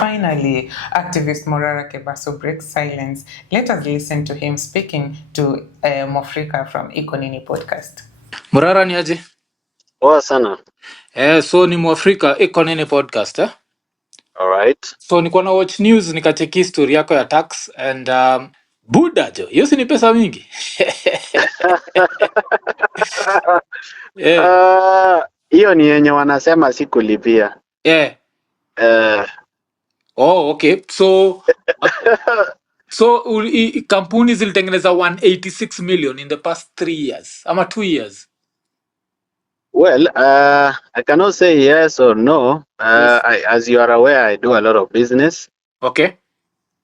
finally, activist Morara KEBASO breaks silence. Let us listen to him speaking to Mofrika from Ikonini podcast. Morara ni aje? Poa sana. So ni Mwafrika Ikonini podcast Alright. So nilikuwa na watch news nikacheki history yako ya tax and buda jo. Hiyo si ni pesa mingi. Hiyo ni yenye wanasema sikulipia. Okay. So kampuni zilitengeneza 186 million in the past 3 years ama 2 years. Well, I cannot say yes or no. Yes. As you are aware, I do a lot of business. Okay.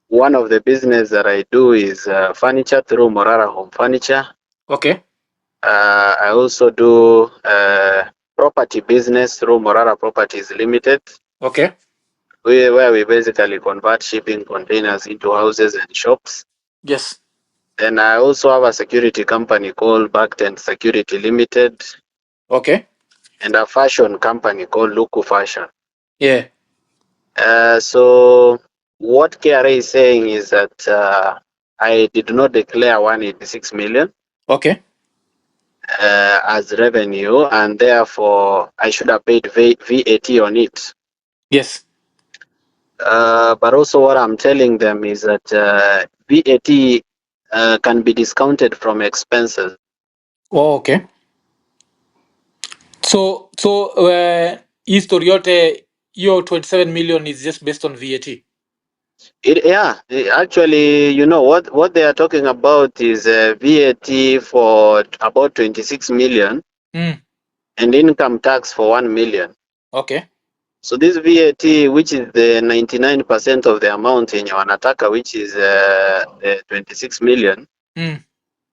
One of the business that I do is furniture through Morara Home Furniture. Okay. I also do property business through Morara Properties Limited. Okay. Where we basically convert shipping containers into houses and shops. Yes. And I also have a security company called Backtent Security Limited. Okay. And a fashion company called Luku Fashion. Yeah. So what KRA is saying is that I did not declare 186 million. Okay. As revenue, and therefore I should have paid VAT on it. Yes. But also what I'm telling them is that VAT can be discounted from expenses. Oh, okay. So history yote your 27 million is just based on VAT. Actually, you know what they are talking about is VAT for about 26 million and income tax for 1 million. Okay. So this VAT, which is the 99% of the amount in Wanataka, which is the 26 million.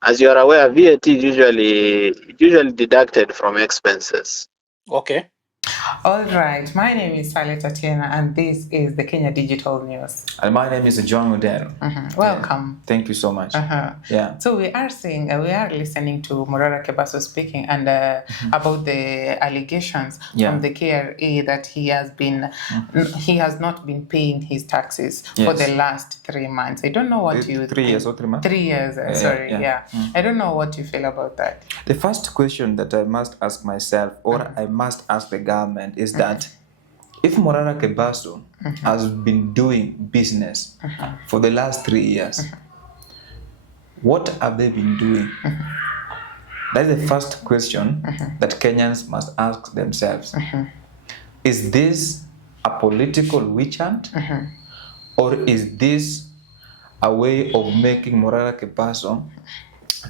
As you are aware, VAT is usually deducted from expenses. Okay. All right. My name is Sale Tatiana, and this is the Kenya Digital News. And my name is John Odero. Welcome. Yeah. Thank you so much. Yeah. So we are listening to Morara KEBASO speaking and about the allegations from the KRA that he has not been paying his taxes for the last 3 months. I don't know what you 3 years or 3 months. 3 years. I don't know what you feel about that. The first question that I must ask myself, or I must ask the government, is that if Morara KEBASO has been doing business for the last 3 years, what have they been doing? That is the first question that Kenyans must ask themselves. Is this a political witch hunt, or is this a way of making Morara KEBASO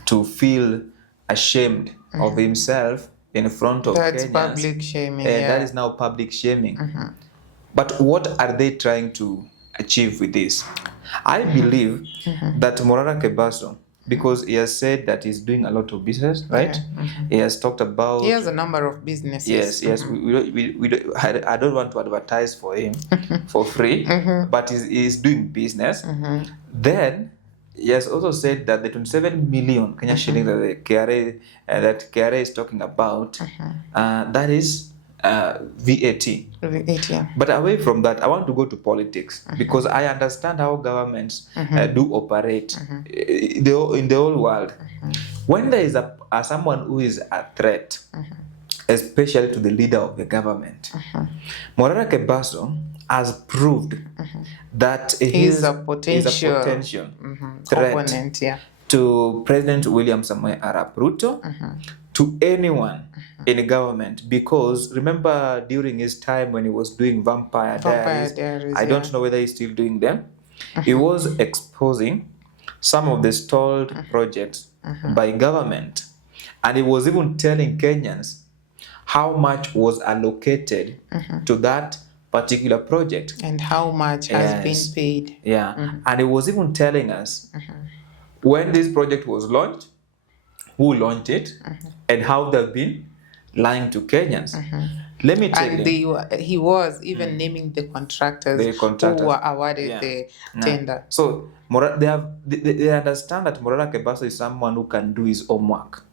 to feel ashamed of himself in front of That's Kenyans? public shaming. That is now public shaming. But what are they trying to achieve with this? I believe that Morara KEBASO, because he has said that he's doing a lot of business, right? He has talked about... He has a number of businesses. Yes. I don't want to advertise for him for free, but he's doing business. Then he has also said that the 27 million Kenya shillings that the KRA is talking about, that is VAT. But away from that, I want to go to politics because I understand how governments do operate in the whole world. When there is someone who is a threat, especially to the leader of the government, Morara KEBASO has proved that he is a potential threat opponent, to President William Samoei Arap Ruto, to anyone in government, because remember during his time when he was doing Vampire Diaries, I don't know whether he's still doing them, he was exposing some of the stalled projects by government, and he was even telling Kenyans how much was allocated to that particular project and how much has been paid. And he was even telling us when this project was launched, who launched it, and how they've been lying to Kenyans. Let me tell you. He was even naming the contractors who were awarded the tender. So they understand that Morara KEBASO is someone who can do his homework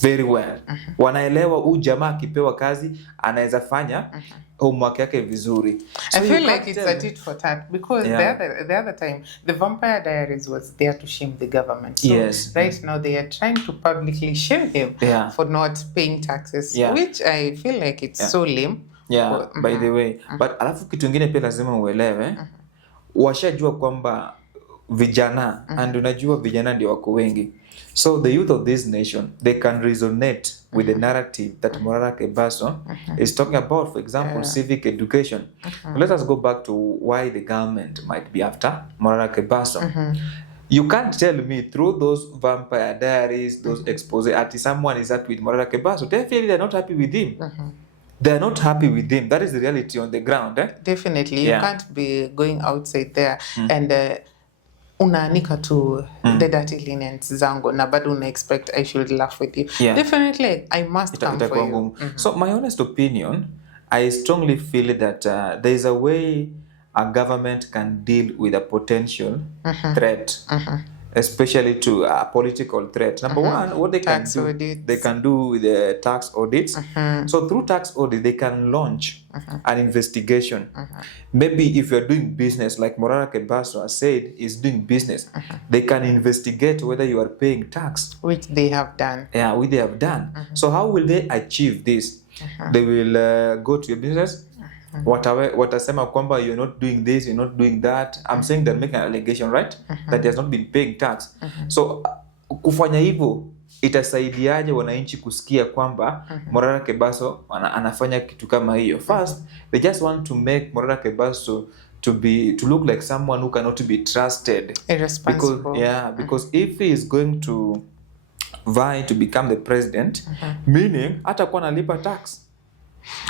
very well. Wanaelewa huyu jamaa akipewa kazi anaweza fanya homework yake vizuri. So I feel like it's a tit for tat because the other time the Vampire Diaries was there to shame the government. So right now they are trying to publicly shame him for not paying taxes, which I feel like it's so lame. By the way. But alafu kitu kingine pia lazima uelewe, washajua kwamba vijana and unajua vijana ndio wako wengi. So the youth of this nation, they can resonate with the narrative that Morara KEBASO is talking about, for example, civic education. Let us go back to why the government might be after Morara KEBASO. You can't tell me through those Vampire Diaries, those expose artists, someone is happy with Morara KEBASO. Definitely they're not happy with him. They're not happy with him. That is the reality on the ground. Definitely. You can't be going outside there and unaanika tu the dirty linens zangu na bado una expect I should laugh with you. Definitely I must come for you. So my honest opinion, I strongly feel that there is a way a government can deal with a potential threat, especially to a political threat. Number one, what they tax can do, audits. they can do with the tax audits. So through tax audit, they can launch an investigation. Maybe if you're doing business, like Morara KEBASO has said, is doing business, they can investigate whether you are paying tax. Which they have done. Yeah, which they have done. So how will they achieve this? They will go to your business, watasema kwamba you're not doing this, you're not doing that. I'm saying they're making an allegation, right? That he has not been paying tax. So kufanya hivyo itasaidiaje wananchi kusikia kwamba Morara KEBASO anafanya kitu kama hiyo? First, they just want to make Morara KEBASO to look like someone who cannot be trusted. Irresponsible. Because if he is going to vie to become the president, meaning hatakuwa analipa tax.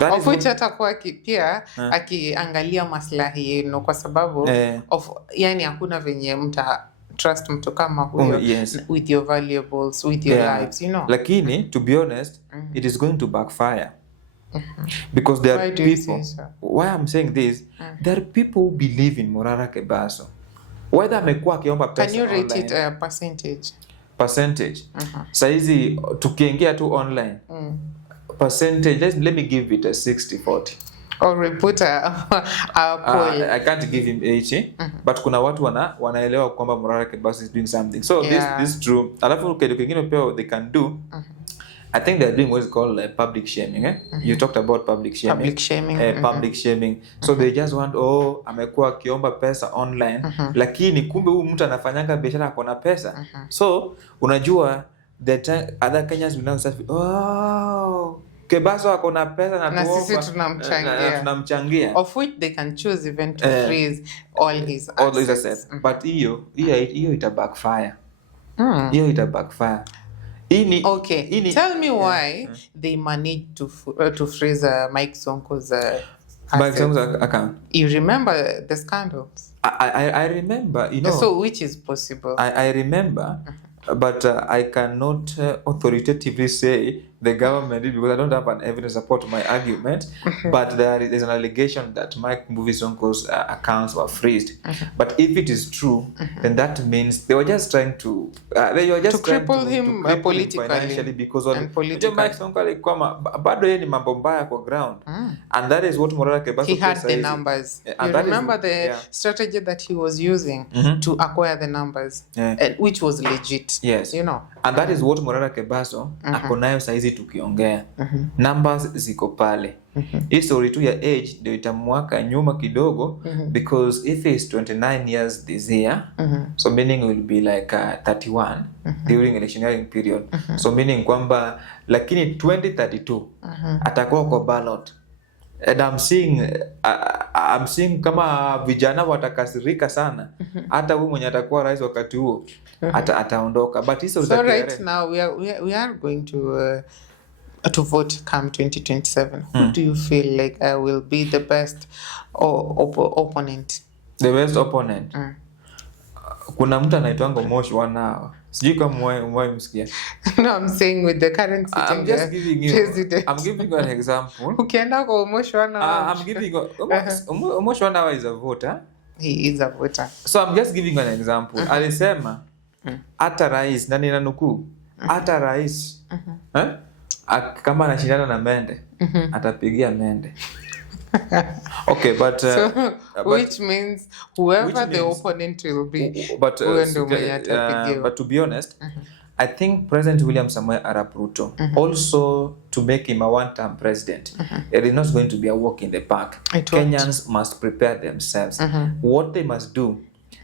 Of which atakuwa pia akiangalia maslahi yenu kwa sababu yani hakuna venye trust mtu kama huyo with your valuables, with your lives, you know. Lakini to be honest, it is going to backfire. Because there are people, why I'm saying this, there are people who believe in Morara KEBASO. Whether amekuwa akiomba pesa online. Can you rate online, it a percentage? Percentage. Saizi tukiingia tu online. Percentage, let me give it a 60-40. Or we put a poll. I can't give him 80, but kuna watu wanaelewa kwamba Morara KEBASO is doing something. So this is true. Alafu kitu kingine pia they can do, I think they're doing what's called public shaming. You talked about public shaming. Public shaming. Public shaming. So they just want, amekuwa akiomba pesa online, lakini kumbe huyu mtu anafanyanga biashara akona pesa. So unajua other Kenyans will now say, KEBASO akona pesa na sisi tunamchangia. Of which they can choose even to freeze all his assets. But hiyo ita backfire. Hiyo ita backfire. Tell me why they managed to freeze Mike Sonko's Mike Sonko's account. You remember the scandals? I remember, So which is possible? I remember, but I cannot authoritatively say the government did because I don't have an evidence to support my argument. But there's an allegation that Mike Sonko's accounts were freezed. But if it is true, then that means they were just trying to cripple him politically, financially, because and politically. Mike Sonko alikuwa bado yeye ni mambo mbaya kwa ground, and that is what Morara KEBASO he had the numbers. You remember the strategy that he was using to acquire the numbers, which was legit. Yes, you know, and that is what Morara KEBASO ako nayo saizi tukiongea. Numbers ziko pale. History tu ya age ndio itamwaka nyuma kidogo, because if he's 29 years this year, so meaning will be like 31 during electioneering period. So meaning kwamba lakini 2032 atakuwa kwa ballot. And I'm seeing kama vijana watakasirika sana. Hata huyu mwenye atakuwa rais wakati huo ataondoka. But so right now we are going to vote come 2027. Who do you feel like will be the best opponent? The best opponent? Kuna mtu anaitwanga Moshi wanawa. Sijui kama mwae msikia. No, I'm saying with the current sitting president. I'm giving you an example. Ukienda kwa Moshi wanawa. I'm giving you Moshi wanawa is a voter. he is a voter. So I'm just giving an example. Alisema hata rais na ninanukuu, hata rais kama anashindana na Mende atapigia Mende. Okay, but which means whoever the opponent will be, but to be honest, I think President William Samoei Arap Ruto also, to make him a one-term president, it is not going to be a walk in the park. Kenyans must prepare themselves. What they must do,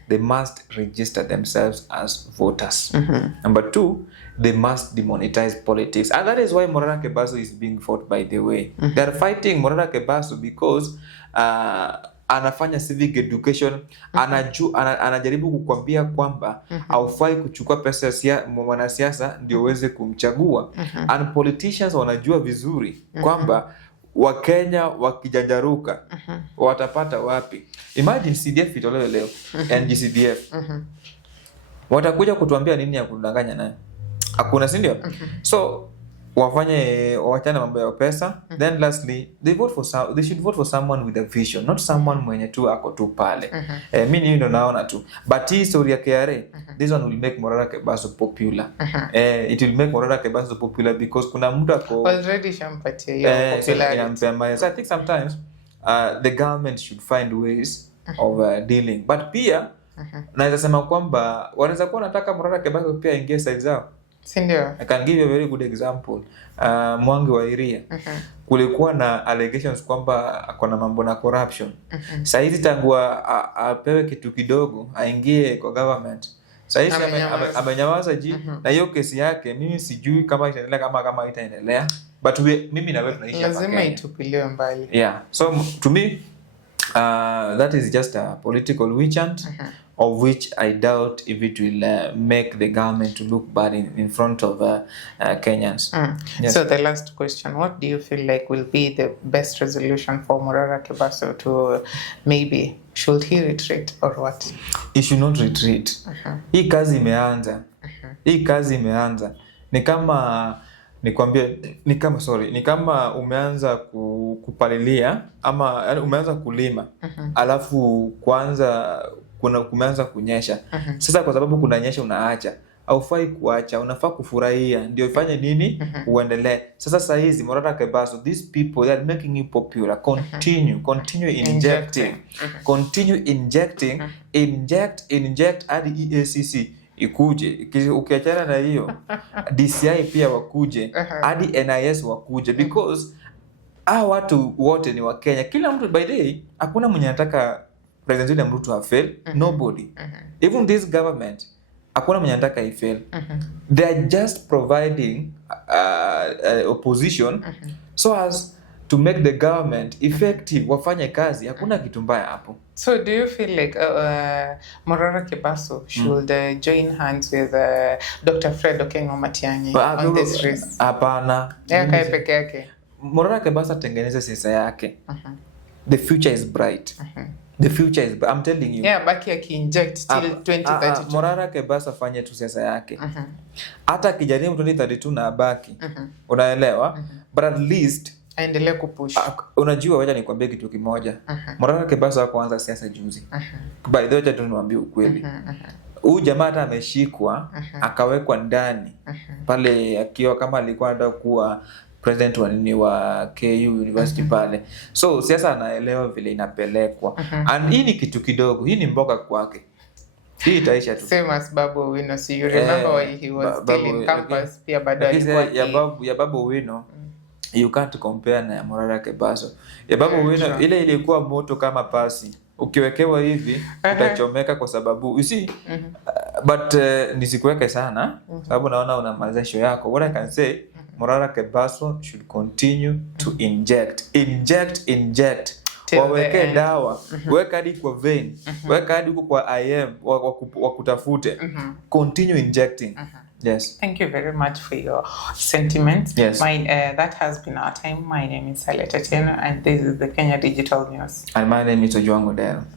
they must register themselves as voters. Number two, they must demonetize politics. And that is why Morara KEBASO is being fought, by the way. They are fighting Morara KEBASO because anafanya civic education, anajaribu kukwambia kwamba haufai kuchukua pesa ya mwanasiasa ndio uweze kumchagua. And politicians wanajua vizuri kwamba Wakenya wakijanjaruka watapata wapi. Imagine CDF itolewe leo, NGCDF. Watakuja kutuambia nini ya kudanganya naye? Hakuna, si ndio? So wachana mambo ya pesa. Then lastly, they should vote for someone with a vision, not someone mwenye tu ako tu pale. Mimi ndio naona tu. But hii story ya KRA, this one will make Morara KEBASO popular. It will make Morara KEBASO popular because kuna mtu ako already shampatia hiyo popularity. So I think sometimes the government should find ways of dealing. But pia naweza sema kwamba wanaweza kuwa nataka Morara KEBASO pia ingie side zao. Sindio? I can give you a very good example. Mwangi wa Iria. Kulikuwa na allegations kwamba akona mambo na corruption. Saizi tangu apewe kitu kidogo aingie kwa government. Saizi amenyamaza na hiyo kesi yake mimi sijui kama itaendelea kama itaendelea. But mimi na wewe tunaishi hapa. Lazima itupiliwe mbali. Yeah. So to me that is just a political witch hunt. Of which I doubt if it will make the government to look bad in front of Kenyans. Yes. So the last question, what do you feel like will be the best resolution for Morara KEBASO to maybe, should he retreat or what? He should not retreat. Hii kazi imeanza. Ni kama umeanza kupalilia ama umeanza kulima alafu kumeanza kunyesha. Sasa kwa sababu kunanyesha unaacha. Haufai kuacha, unafaa kufurahia ndio ifanye nini uendelee. Sasa hizi Morara KEBASO, these people they are making you popular. Continue injecting. Continue inject hadi EACC ikuje. Ukiachana na hiyo DCI pia wakuje, hadi NIS wakuje, because watu wote ni wa Kenya. Kila mtu, by the way, hakuna mwenye anataka President William Ruto fail. Nobody. Even this government, hakuna mwenye anataka ifail. They are just providing opposition so as to make the government effective, wafanye kazi. Hakuna kitu mbaya hapo. So do you feel like Morara KEBASO should join hands with Dr. Fred Okengo Matiang'i on this race? Hapana. Yakae peke yake. Morara KEBASO atengeneze siasa yake. The future is bright. The future is, I'm telling you. Yeah, baki aki-inject till 2032. Morara KEBASO afanye tu siasa yake. Hata akijaribu 2032 na abaki. Unaelewa? But at least aendelee kupush. Unajua, wacha nikwambie kitu kimoja. Morara KEBASO hakuanza siasa juzi. By the way, tu niwaambie ukweli. Huyu jamaa hata ameshikwa, akawekwa ndani. Pale akiwa kama alikuwa anataka kuwa president wa KU University pale. So siasa anaelewa vile inapelekwa. And hii ni kitu kidogo, hii ni mboga kwake. Hii itaisha tu. Same as Babu Owino. So you remember when he was still in campus, pia bado alikuwa ya Babu Owino. You can't compare na Morara KEBASO. Ya Babu Owino ile ilikuwa moto kama pasi. Ukiwekewa hivi utachomeka kwa sababu you see. But nisikuweke sana sababu naona unamaliza show yako. What I can say, Morara KEBASO should continue to inject. Waweke dawa, weka hadi kwa vein, weka hadi kwa IM, wakutafute. Continue injecting. Yes. Thank you very much for your sentiments. Yes. That has been our time. My name is Saleta Teno, and this is the Kenya Digital News. And my name is Ojuango Dale.